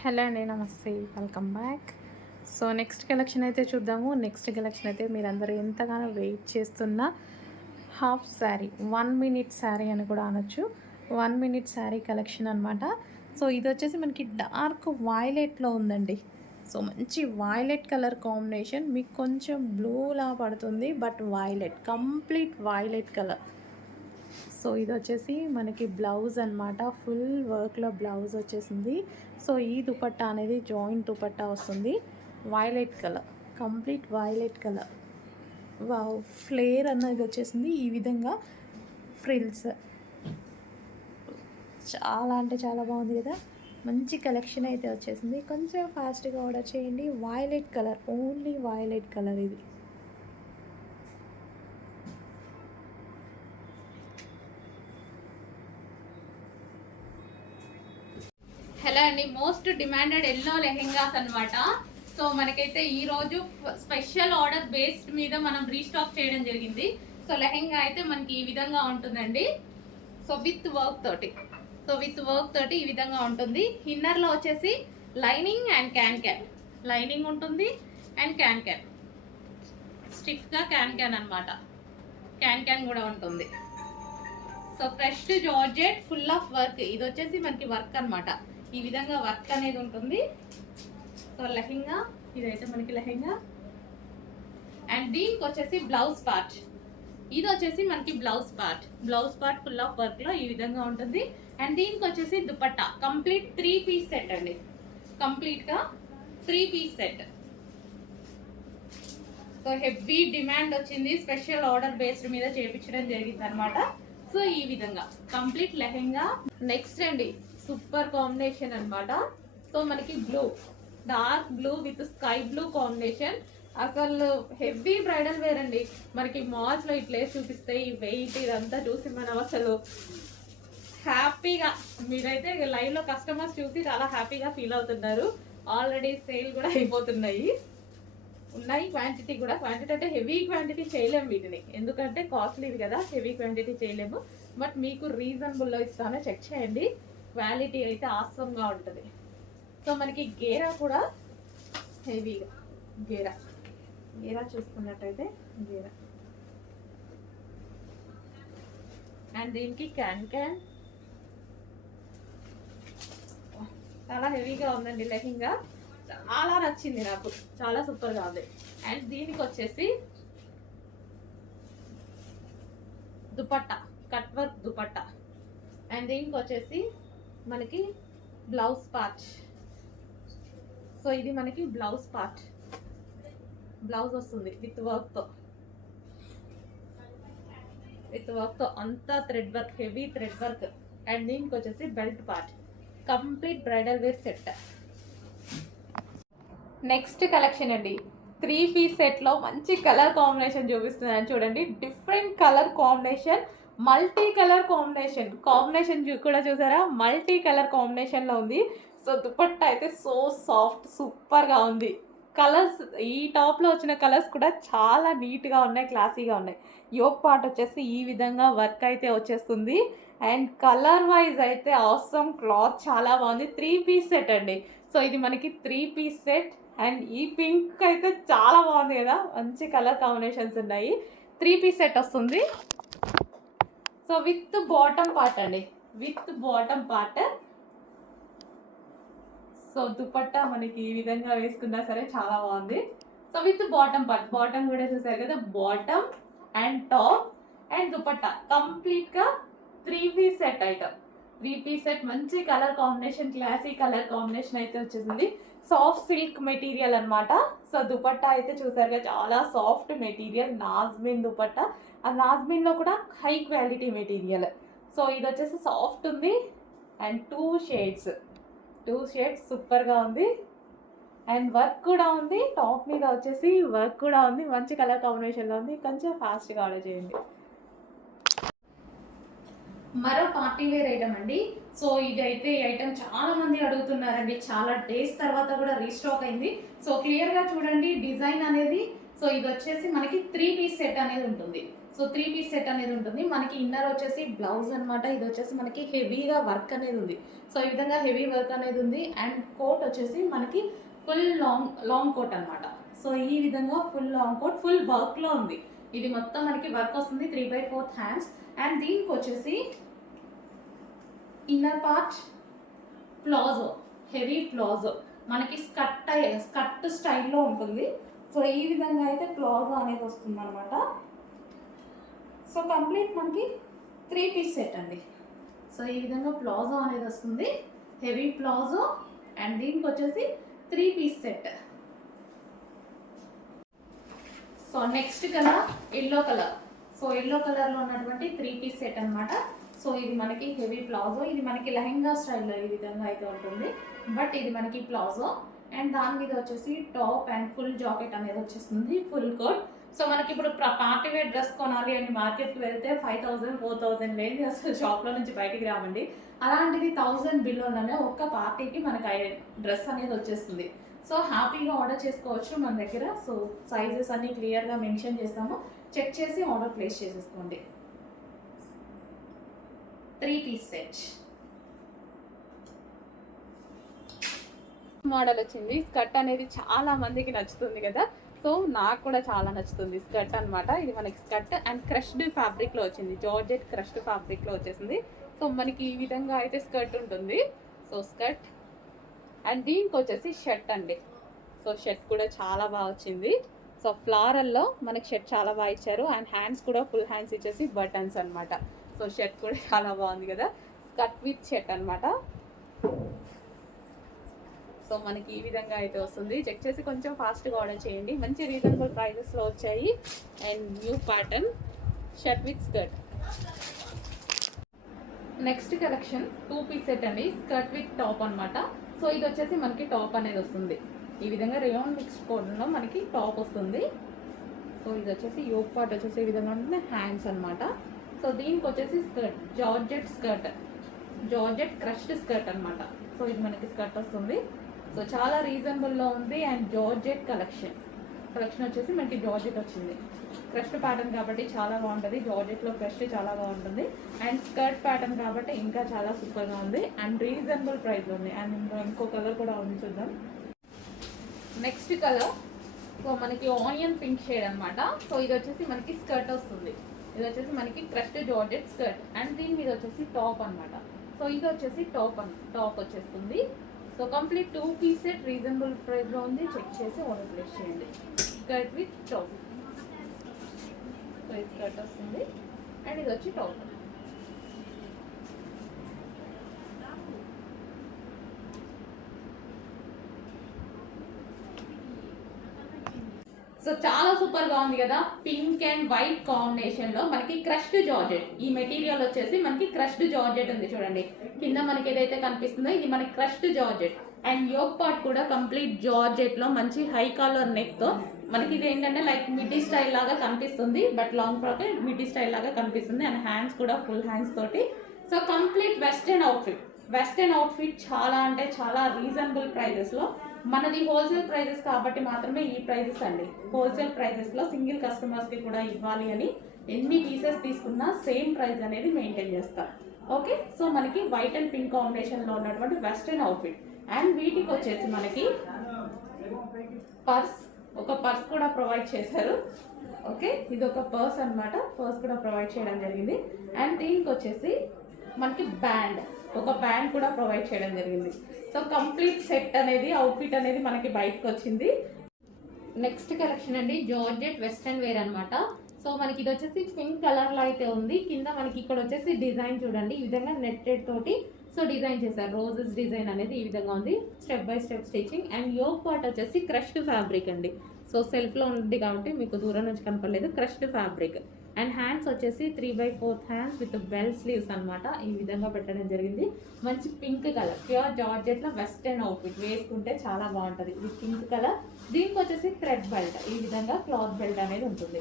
Hello అండి నమస్తే. Welcome back. So next collection అయితే చూద్దాము. నెక్స్ట్ కలెక్షన్ అయితే మీరందరూ ఎంతగానో వెయిట్ చేస్తున్న half sari one minute sari అని కూడా అనొచ్చు. వన్ మినిట్ శారీ కలెక్షన్ అనమాట సో ఇది వచ్చేసి మనకి డార్క్ వైలెట్లో ఉందండి. సో మంచి వైలెట్ కలర్ కాంబినేషన్. మీకు కొంచెం బ్లూలా పడుతుంది but violet complete violet colour. So ఇది వచ్చేసి మనకి బ్లౌజ్ అనమాట ఫుల్ వర్క్లో బ్లౌజ్ వచ్చేసింది. సో ఈ దుపట్టా అనేది జాయింట్ దుపట్టా వస్తుంది. Violet colour complete violet colour wow flare అన్నది వచ్చేసింది. ఈ విధంగా ఫ్రిల్స్ చాలా అంటే చాలా బాగుంది కదా. మంచి కలెక్షన్ అయితే వచ్చేసింది. కొంచెం ఫాస్ట్గా ఆర్డర్ చేయండి. Violet colour only violet colour ఇది. హలో అండి? మోస్ట్ డిమాండెడ్ ఎల్లో లెహెంగాస్ అనమాట సో మనకైతే ఈ రోజు స్పెషల్ ఆర్డర్ బేస్డ్ మీద మనం రీస్టాక్ చేయడం జరిగింది. సో లెహెంగా అయితే మనకి ఈ విధంగా ఉంటుందండి. సో విత్ వర్క్ తోటి. సో విత్ వర్క్ తోటి ఈ విధంగా ఉంటుంది. ఇన్నర్లో వచ్చేసి lining and can can lining ఉంటుంది అండ్ క్యాన్ క్యాన్ స్టిఫ్గా క్యాన్ క్యాన్ అనమాట క్యాన్ క్యాన్ కూడా ఉంటుంది. So fresh georgette full of work ఇది వచ్చేసి మనకి వర్క్ అన్నమాట. ఈ విధంగా వర్క్ అనేది ఉంటుంది. సో లెహెంగా ఇదైతే మనకి లెహెంగా. అండ్ దీనికి వచ్చేసి బ్లౌజ్ పార్ట్. ఇది వచ్చేసి మనకి blouse part. Blouse part full of వర్క్లో ఈ విధంగా ఉంటుంది. అండ్ దీనికి వచ్చేసి dupatta. Complete three piece set అండి. కంప్లీట్గా three piece set. So heavy demand వచ్చింది. స్పెషల్ ఆర్డర్ బేస్డ్ మీద చేపించడం జరిగింది అనమాట సో ఈ విధంగా. కంప్లీట్ లెహెంగా. నెక్స్ట్ అండి. సూపర్ కాంబినేషన్ అనమాట సో మనకి blue dark blue with sky blue combination. అసలు హెవీ బ్రైడల్ వేర్ అండి. మనకి మాల్స్లో ఇట్లే చూపిస్తే ఈ వెయిట్ ఇదంతా చూసి మనం అసలు హ్యాపీగా మీరైతే లైవ్లో కస్టమర్స్ చూసి చాలా హ్యాపీగా ఫీల్ అవుతున్నారు. ఆల్రెడీ సేల్ కూడా అయిపోతున్నాయి. ఉన్నాయి క్వాంటిటీ కూడా. క్వాంటిటీ అంటే హెవీ క్వాంటిటీ చేయలేము వీటిని. ఎందుకంటే కాస్ట్లీది కదా హెవీ క్వాంటిటీ చేయలేము. బట్ మీకు రీజనబుల్లో ఇస్తానో. చెక్ చేయండి. క్వాలిటీ అయితే ఆసంగా ఉంటుంది. సో మనకి గేరా కూడా హెవీగా. గేరా. గేరా చూసుకున్నట్టయితే గేరా. అండ్ దీనికి క్యాన్ క్యాన్. చాలా హెవీగా ఉందండి లెహంగా. చాలా నచ్చింది నాకు. చాలా సూపర్గా ఉంది. అండ్ దీనికి వచ్చేసి dupatta. Cut work dupatta. And దీనికి వచ్చేసి మనకి బ్లౌజ్ పార్ట్ సో ఇది మనకి బ్లౌజ్ పార్ట్ బ్లౌజ్ వస్తుంది విత్ వర్క్తో విత్ వర్క్తో అంతా thread work heavy thread work and దీనికి వచ్చేసి belt part complete bridal wear set next collection అండి. త్రీ పీస్ సెట్లో మంచి కలర్ కాంబినేషన్ చూపిస్తున్నాను చూడండి. Different colour combination multi colour combination combination కూడా చూసారా? మల్టీ కలర్ కాంబినేషన్లో ఉంది. సో దుపట్టా అయితే సో సాఫ్ట్ సూపర్గా ఉంది. కలర్స్ ఈ టాప్లో వచ్చిన కలర్స్ కూడా చాలా నీట్గా ఉన్నాయి క్లాసీగా ఉన్నాయి. యోగ్ పార్ట్ వచ్చేసి ఈ విధంగా వర్క్ అయితే వచ్చేస్తుంది. అండ్ కలర్ వైజ్ అయితే అవసరం క్లాత్ చాలా బాగుంది. త్రీ పీస్ సెట్ అండి. సో ఇది మనకి త్రీ పీస్ సెట్. అండ్ ఈ పింక్ అయితే చాలా బాగుంది కదా. మంచి కలర్ కాంబినేషన్స్ ఉన్నాయి. త్రీ పీస్ సెట్ వస్తుంది. సో విత్ బాటమ్ పార్ట్ అండి. With bottom part. So dupatta మనకి ఈ విధంగా వేసుకున్నా సరే చాలా బాగుంది. So with bottom part. Bottom కూడా చూసారు కదా bottom and top and dupatta. కంప్లీట్గా three piece set item. Three piece set మంచి colour combination classy colour combination అయితే వచ్చేసింది. సాఫ్ట్ సిల్క్ మెటీరియల్ అనమాట సో దుపట్టా అయితే చూసారుగా చాలా సాఫ్ట్ మెటీరియల్ నాజ్మిన్ దుపట్టా. ఆ నాజ్మిన్లో కూడా హై క్వాలిటీ మెటీరియల్. సో ఇది వచ్చేసి సాఫ్ట్ ఉంది and two shades. Two shades సూపర్గా ఉంది. అండ్ వర్క్ కూడా ఉంది. టాప్ మీద వచ్చేసి వర్క్ కూడా ఉంది. మంచి కలర్ కాంబినేషన్లో ఉంది. కొంచెం ఫాస్ట్గా ఆర్డర్ చేయండి. మరో పార్టీ వేర్ ఐటమ్ అండి. సో ఇది అయితే ఈ ఐటమ్ చాలా మంది అడుగుతున్నారండి. చాలా డేస్ తర్వాత కూడా రీస్టాక్ అయింది. సో క్లియర్గా చూడండి డిజైన్ అనేది. సో ఇది వచ్చేసి మనకి త్రీ పీస్ సెట్ అనేది ఉంటుంది. సో త్రీ పీస్ సెట్ అనేది ఉంటుంది. మనకి ఇన్నర్ వచ్చేసి బ్లౌజ్ అనమాట ఇది వచ్చేసి మనకి హెవీగా వర్క్ అనేది ఉంది. సో ఈ విధంగా హెవీ వర్క్ అనేది ఉంది. అండ్ కోట్ వచ్చేసి మనకి ఫుల్ లాంగ్ లాంగ్ కోట్ అన్నమాట. సో ఈ విధంగా ఫుల్ లాంగ్ కోట్ ఫుల్ వర్క్లో ఉంది. ఇది మొత్తం మనకి వర్క్ వస్తుంది three by fourth hands and దీనికి వచ్చేసి inner part palazzo heavy palazzo మనకి స్కట్ స్కట్ స్టైల్లో ఉంటుంది. సో ఈ విధంగా అయితే ప్లాజో అనేది వస్తుంది అనమాట సో కంప్లీట్ మనకి త్రీ పీస్ సెట్ అండి. సో ఈ విధంగా ప్లాజో అనేది వస్తుంది. హెవీ ప్లాజో అండ్ దీనికి వచ్చేసి three piece set so next colour yellow colour so yellow కలర్లో ఉన్నటువంటి త్రీ పీస్ సెట్ అనమాట సో ఇది మనకి హెవీ ప్లాజో. ఇది మనకి లెహెంగా స్టైల్లో ఈ విధంగా అయితే ఉంటుంది. బట్ ఇది మనకి ప్లాజో. అండ్ దాని మీద వచ్చేసి టాప్ అండ్ ఫుల్ జాకెట్ అనేది వచ్చేస్తుంది. ఫుల్ కోట్ సో మనకి ఇప్పుడు పార్టీ వేర్ డ్రెస్ కొనాలి అని మార్కెట్కి వెళ్తే ఫైవ్ థౌసండ్ ఫోర్ థౌసండ్ లేని అసలు షాప్లో నుంచి బయటికి రావండి. అలాంటిది థౌసండ్ బిల్లోనే ఒక్క పార్టీకి మనకి డ్రెస్ అనేది వచ్చేస్తుంది. సో హ్యాపీగా ఆర్డర్ చేసుకోవచ్చు మన దగ్గర. సో సైజెస్ అన్నీ క్లియర్గా మెన్షన్ చేస్తాము. చెక్ చేసి ఆర్డర్ ప్లేస్ చేసేసుకోండి. త్రీ పీస్ సెట్ మోడల్ వచ్చింది. స్కర్ట్ అనేది చాలా మందికి నచ్చుతుంది కదా. సో నాకు కూడా చాలా నచ్చుతుంది స్కర్ట్ అన్నమాట. ఇది మనకి స్కర్ట్ అండ్ క్రష్డ్ ఫ్యాబ్రిక్లో వచ్చింది. జార్జెట్ క్రష్డ్ ఫ్యాబ్రిక్లో వచ్చేసింది. సో మనకి ఈ విధంగా అయితే స్కర్ట్ ఉంటుంది. సో స్కర్ట్ అండ్ దీనికి వచ్చేసి షర్ట్ అండి. సో షర్ట్ కూడా చాలా బాగా వచ్చింది. సో ఫ్లారల్లో మనకి షర్ట్ చాలా బాగా ఇచ్చారు. అండ్ హ్యాండ్స్ కూడా ఫుల్ హ్యాండ్స్ ఇచ్చేసి బటన్స్ అనమాట సో షర్ట్ కూడా చాలా బాగుంది కదా. స్కర్ట్ విత్ షర్ట్ అనమాట సో మనకి ఈ విధంగా అయితే వస్తుంది. చెక్ చేసి కొంచెం ఫాస్ట్గా ఆర్డర్ చేయండి. మంచి రీజనబుల్ ప్రైజెస్లో వచ్చాయి. And new pattern shirt with skirt next collection two piece set అండి స్కర్ట్ విత్ టాప్ అనమాట సో ఇది వచ్చేసి మనకి టాప్ అనేది వస్తుంది. ఈ విధంగా రియోన్ మిక్స్ కోడ్లో మనకి టాప్ వస్తుంది. సో ఇది వచ్చేసి యోగ్ పార్ట్ వచ్చేసి ఈ విధంగా ఉంటుంది. హ్యాండ్స్ అనమాట సో దీనికి వచ్చేసి skirt georgette skirt georgette crushed skirt అనమాట సో ఇది మనకి స్కర్ట్ వస్తుంది. సో చాలా రీజనబుల్లో ఉంది అండ్ జార్జెట్ కలెక్షన్ కలెక్షన్ వచ్చేసి మనకి జార్జెట్ వచ్చింది. క్రస్ట్ ప్యాటర్న్ కాబట్టి చాలా బాగుంటుంది. జార్జెట్లో క్రస్ట్ చాలా బాగుంటుంది. అండ్ స్కర్ట్ ప్యాటర్న్ కాబట్టి ఇంకా చాలా సూపర్గా ఉంది. అండ్ రీజనబుల్ ప్రైస్ ఉంది. అండ్ ఇంకా ఇంకో కలర్ కూడా ఉంది చూద్దాం. నెక్స్ట్ కలర్ సో మనకి ఆనియన్ పింక్ షేడ్ అనమాట సో ఇది వచ్చేసి మనకి స్కర్ట్ వస్తుంది. ఇది వచ్చేసి మనకి క్రస్ట్ జార్జెట్ స్కర్ట్ అండ్ దీని మీద వచ్చేసి టాప్ అనమాట సో ఇది వచ్చేసి టాప్ అన్ టాప్ వచ్చేస్తుంది. So complete two piece set reasonable ప్రైస్లో ఉంది. చెక్ చేసి ఆర్డర్ ప్లేస్ చేయండి. స్కర్ట్ విత్ టాప్ సో ఇది స్కర్ట్ వస్తుంది. అండ్ ఇది వచ్చి టాప్ సో చాలా సూపర్గా ఉంది కదా. పింక్ అండ్ వైట్ కాంబినేషన్లో మనకి క్రష్డ్ జార్జెట్. ఈ మెటీరియల్ వచ్చేసి మనకి క్రష్డ్ జార్జెట్ ఉంది చూడండి. కింద మనకి ఏదైతే కనిపిస్తుందో ఇది మనకి crushed georgette. And yoke part కూడా కంప్లీట్ జార్జెట్లో మంచి హై కాలర్ నెక్తో మనకి ఇది ఏంటంటే లైక్ మిడ్డీ స్టైల్ లాగా కనిపిస్తుంది. But long frock middy style లాగా కనిపిస్తుంది. అండ్ హ్యాండ్స్ కూడా ఫుల్ హ్యాండ్స్ తోటి. So complete western outfit. Western outfit చాలా అంటే చాలా రీజనబుల్ ప్రైజెస్లో మనది హోల్సేల్ ప్రైజెస్ కాబట్టి మాత్రమే ఈ ప్రైజెస్ అండి. హోల్సేల్ ప్రైజెస్లో సింగిల్ కస్టమర్స్కి కూడా ఇవ్వాలి అని ఎన్ని పీసెస్ తీసుకున్నా సేమ్ ప్రైస్ అనేది మెయింటైన్ చేస్తాం. ఓకే సో మనకి వైట్ అండ్ పింక్ కాంబినేషన్లో ఉన్నటువంటి వెస్ట్రన్ అవుట్ఫిట్ అండ్ వీటికి వచ్చేసి మనకి పర్స్ ఒక పర్స్ కూడా ప్రొవైడ్ చేశారు. ఓకే ఇది ఒక పర్స్ అన్నమాట. పర్స్ కూడా ప్రొవైడ్ చేయడం జరిగింది. అండ్ దీనికి వచ్చేసి మనకి బ్యాండ్ ఒక బ్యాండ్ కూడా ప్రొవైడ్ చేయడం జరిగింది. సో కంప్లీట్ సెట్ అనేది అవుట్ఫిట్ అనేది మనకి బయటకు వచ్చింది నెక్స్ట్ కలెక్షన్ అండి జార్జెట్ వెస్ట్రన్ వేర్ అనమాట సో మనకి ఇది వచ్చేసి పింక్ కలర్లో అయితే ఉంది. కింద మనకి ఇక్కడ వచ్చేసి డిజైన్ చూడండి. ఈ విధంగా నెట్టెడ్ తోటి సో డిజైన్ చేశారు. రోజెస్ డిజైన్ అనేది ఈ విధంగా ఉంది. Step by step stitching and yoke part వచ్చేసి క్రష్డ్ ఫ్యాబ్రిక్ అండి. సో సెల్ఫ్లో ఉంది కాబట్టి మీకు దూరం నుంచి కనపడలేదు. క్రష్డ్ ఫ్యాబ్రిక్ అండ్ హ్యాండ్స్ వచ్చేసి three by fourth hands with bell sleeves అనమాట ఈ విధంగా పెట్టడం జరిగింది. మంచి పింక్ కలర్ ప్యూర్ జార్జెట్లో వెస్ట్రన్ వెస్టర్న్ అవుట్ఫిట్ వేసుకుంటే చాలా బాగుంటుంది. ఇది పింక్ కలర్ దీనికి వచ్చేసి థ్రెడ్ బెల్ట్ ఈ విధంగా క్లాత్ బెల్ట్ అనేది ఉంటుంది.